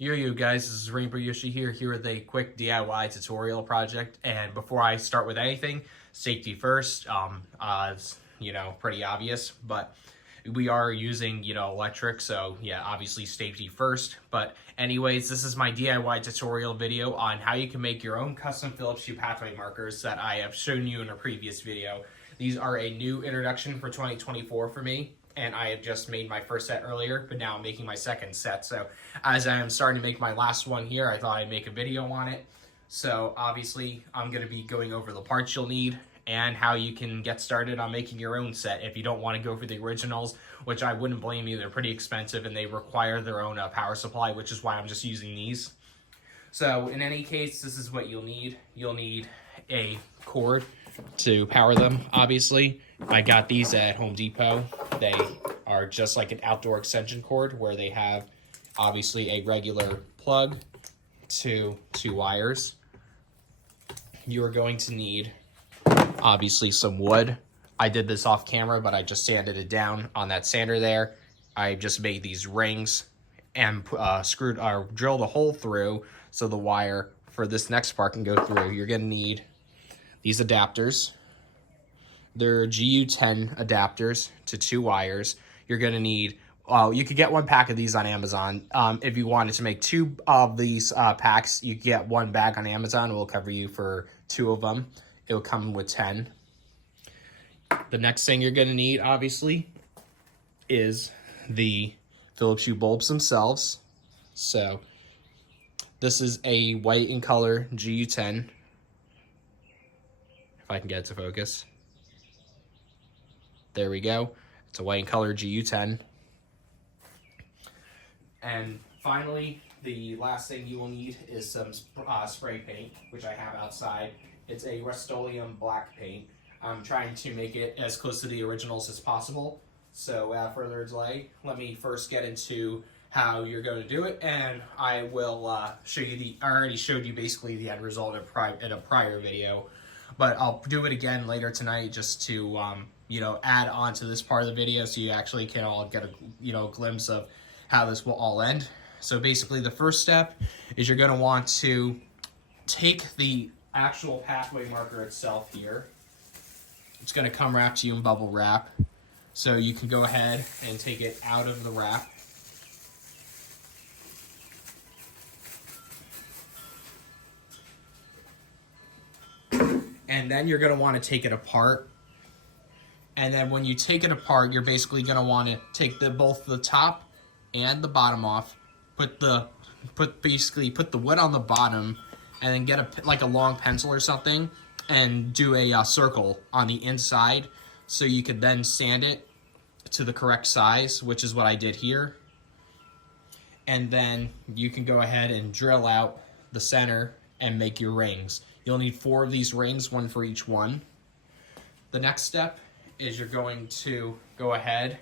Yo guys, this is Rainbow Yoshi here with a quick DIY tutorial project. And before I start with anything, safety first. It's pretty obvious, but we are using electric, so yeah, obviously safety first. But anyways, this is my DIY tutorial video on how you can make your own custom Philips Hue pathway markers that I have shown you in a previous video. These are a new introduction for 2024 for me. And I had just made my first set earlier, but now I'm making my second set. So as I am starting to make my last one here, I thought I'd make a video on it. So obviously I'm going to be going over the parts you'll need and how you can get started on making your own set if you don't want to go for the originals, which I wouldn't blame you. They're pretty expensive and they require their own power supply, which is why I'm just using these. So in any case, this is what you'll need. You'll need a cord to power them, obviously. I got these at Home Depot. They are just like an outdoor extension cord where they have obviously a regular plug to two wires. You are going to need obviously some wood. I did this off camera, but I just sanded it down on that sander there. I just made these rings and drilled a hole through so the wire for this next part can go through. You're going to need these adapters. They're GU10 adapters to two wires. You're going to need, you could get one pack of these on Amazon. If you wanted to make two of these packs, you get one bag on Amazon. It will cover you for two of them. It will come with 10. The next thing you're going to need, obviously, is the Philips Hue bulbs themselves. So this is a white in color GU10. If I can get it to focus. There we go. It's a white in color GU10. And finally, the last thing you will need is some spray paint, which I have outside. It's a Rust-Oleum black paint. I'm trying to make it as close to the originals as possible. So without further delay, let me first get into how you're going to do it, and I will show you I already showed you basically the end result in a prior video, but I'll do it again later tonight just to add on to this part of the video so you actually can all get a glimpse of how this will all end. So basically the first step is you're going to want to take the actual pathway marker itself here. It's going to come wrapped to you in bubble wrap. So you can go ahead and take it out of the wrap. And then you're going to want to take it apart. And then when you take it apart, you're basically going to want to take both the top and the bottom off. Put the wood on the bottom, and then get like a long pencil or something, and do a circle on the inside, so you could then sand it to the correct size, which is what I did here. And then you can go ahead and drill out the center and make your rings. You'll need 4 of these rings, one for each one. The next step is you're going to go ahead.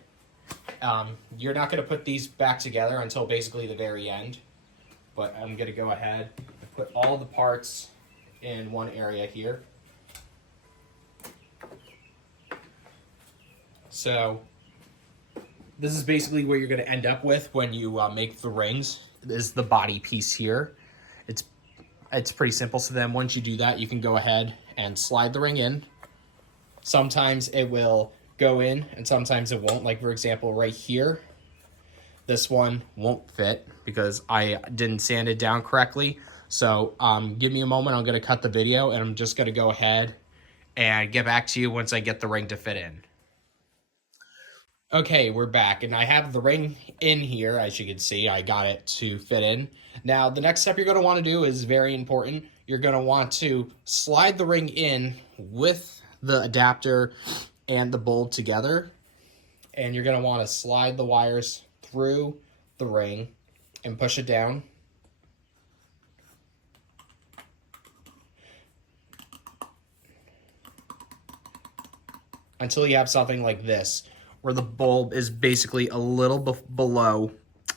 You're not going to put these back together until basically the very end, but I'm going to go ahead and put all the parts in one area here. So this is basically what you're going to end up with when you make the rings, is the body piece here. It's pretty simple. So then once you do that, you can go ahead and slide the ring in. Sometimes it will go in and sometimes it won't. Like for example, right here, this one won't fit because I didn't sand it down correctly. So give me a moment. I'm going to cut the video and I'm just going to go ahead and get back to you once I get the ring to fit in. Okay, we're back, and I have the ring in here. As you can see, I got it to fit in. Now, the next step you're going to want to do is very important. You're going to want to slide the ring in with the adapter and the bulb together, and you're going to want to slide the wires through the ring and push it down. Until you have something like this, where the bulb is basically a little below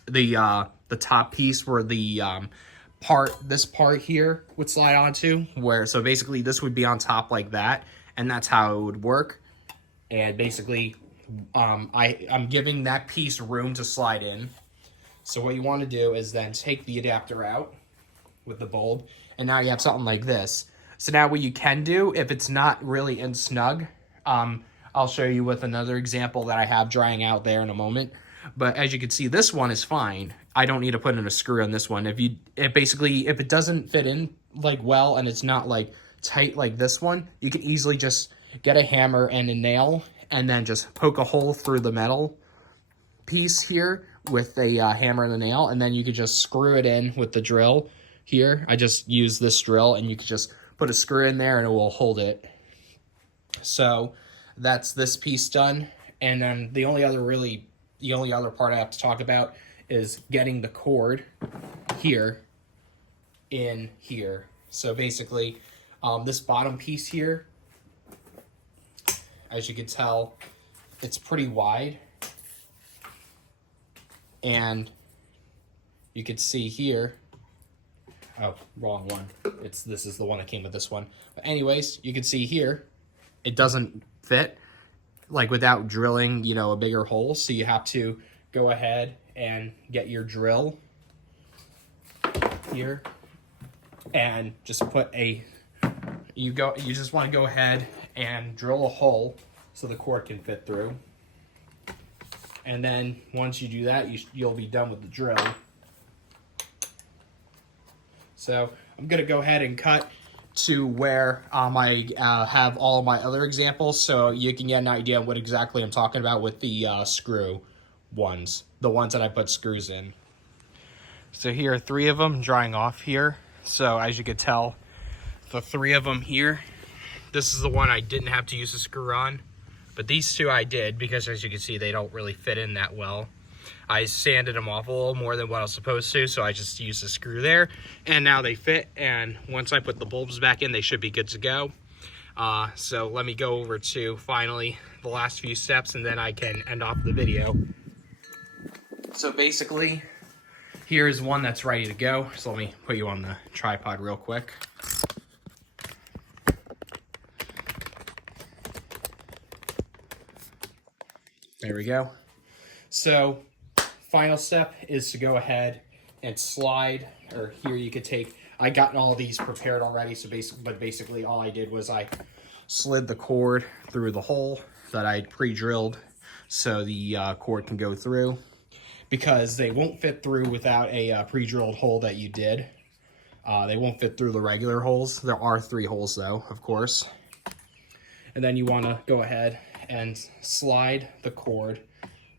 the top piece where the this part here would slide onto, so basically this would be on top like that, and that's how it would work. And basically I'm giving that piece room to slide in. So what you want to do is then take the adapter out with the bulb, and now you have something like this. So now what you can do, if it's not really in snug, I'll show you with another example that I have drying out there in a moment. But as you can see, this one is fine. I don't need to put in a screw on this one. If it doesn't fit in like well and it's not like tight like this one, you can easily just get a hammer and a nail and then just poke a hole through the metal piece here with a hammer and a nail, and then you could just screw it in with the drill here. I just use this drill, and you could just put a screw in there and it will hold it. So that's this piece done. And then the only other part I have to talk about is getting the cord here in here. So basically, this bottom piece here, as you can tell, it's pretty wide. And you can see here, oh, wrong one. This is the one that came with this one. But anyways, you can see here, it doesn't fit, like without drilling, you know, a bigger hole. So you have to go ahead and get your drill here and just put you just want to go ahead and drill a hole so the cord can fit through. And then once you do that, you'll be done with the drill. So I'm going to go ahead and cut to where I have all my other examples, so you can get an idea of what exactly I'm talking about with the screw ones, the ones that I put screws in. So here are 3 of them drying off here. So as you can tell, the 3 of them here, this is the one I didn't have to use a screw on. But these 2 I did, because as you can see, they don't really fit in that well. I sanded them off a little more than what I was supposed to, so I just used a screw there. And now they fit, and once I put the bulbs back in, they should be good to go. So let me go over to, finally, the last few steps, and then I can end off the video. So basically, here's one that's ready to go. So let me put you on the tripod real quick. There we go. So final step is to go ahead and slide, or here you could take, I got all these prepared already, so basically all I did was I slid the cord through the hole that I pre-drilled so the cord can go through, because they won't fit through without a pre-drilled hole that you did. They won't fit through the regular holes. There are 3 holes though, of course. And then you want to go ahead and slide the cord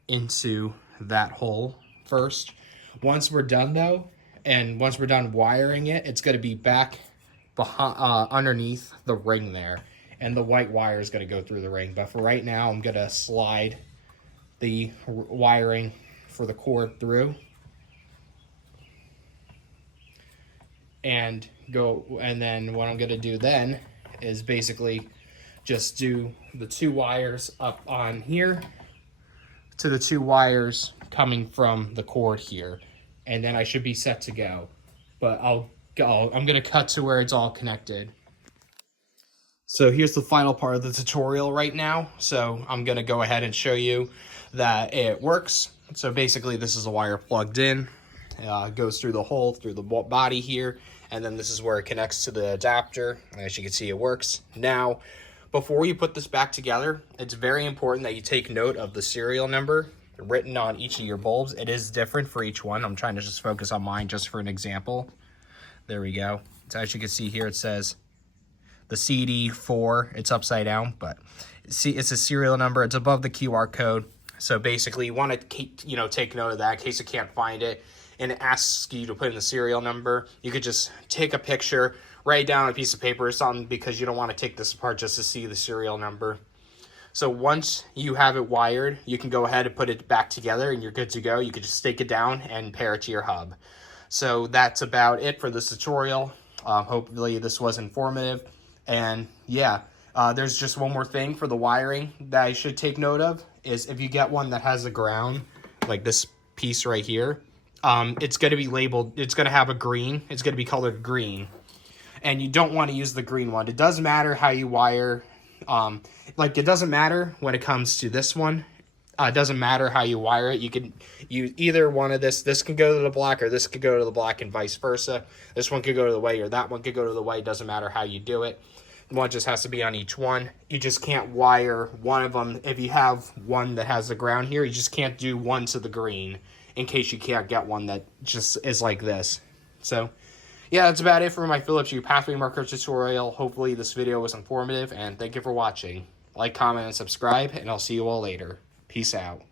into that hole first. Once we're done though, and once we're done wiring it, it's going to be back behind, underneath the ring there, and the white wire is going to go through the ring. But for right now, I'm going to slide the wiring for the cord through and then what I'm going to do then is basically just do the 2 wires up on here to the 2 wires coming from the cord here, and then I should be set to go. But I'm gonna cut to where it's all connected. So here's the final part of the tutorial right now. So I'm gonna go ahead and show you that it works. So basically this is a wire plugged in, goes through the hole, through the body here, and then this is where it connects to the adapter. As you can see, it works. Now, before you put this back together, it's very important that you take note of the serial number written on each of your bulbs. It is different for each one. I'm trying to just focus on mine just for an example. There we go. So as you can see here, it says the CD4. It's upside down, but see, it's a serial number. It's above the QR code. So basically, you want to take note of that in case you can't find it and it asks you to put in the serial number. You could just take a picture, write it down on a piece of paper or something, because you don't want to take this apart just to see the serial number. So once you have it wired, you can go ahead and put it back together and you're good to go. You can just stake it down and pair it to your hub. So that's about it for this tutorial. Hopefully this was informative. And yeah, there's just one more thing for the wiring that I should take note of, is if you get one that has a ground, like this piece right here, it's going to be labeled, it's going to have a green, it's going to be colored green. And you don't want to use the green one. It doesn't matter how you wire, like it doesn't matter when it comes to this one. It doesn't matter how you wire it. You can use either one of this can go to the black, or this could go to the black, and vice versa. This one could go to the white, or that one could go to the white. Doesn't matter how you do it. One just has to be on each one. You just can't wire one of them. If you have one that has the ground here, you just can't do one to the green, in case you can't get one that just is like this. So yeah, that's about it for my Philips Hue pathway marker tutorial. Hopefully this video was informative, and thank you for watching. Like, comment, and subscribe, and I'll see you all later. Peace out.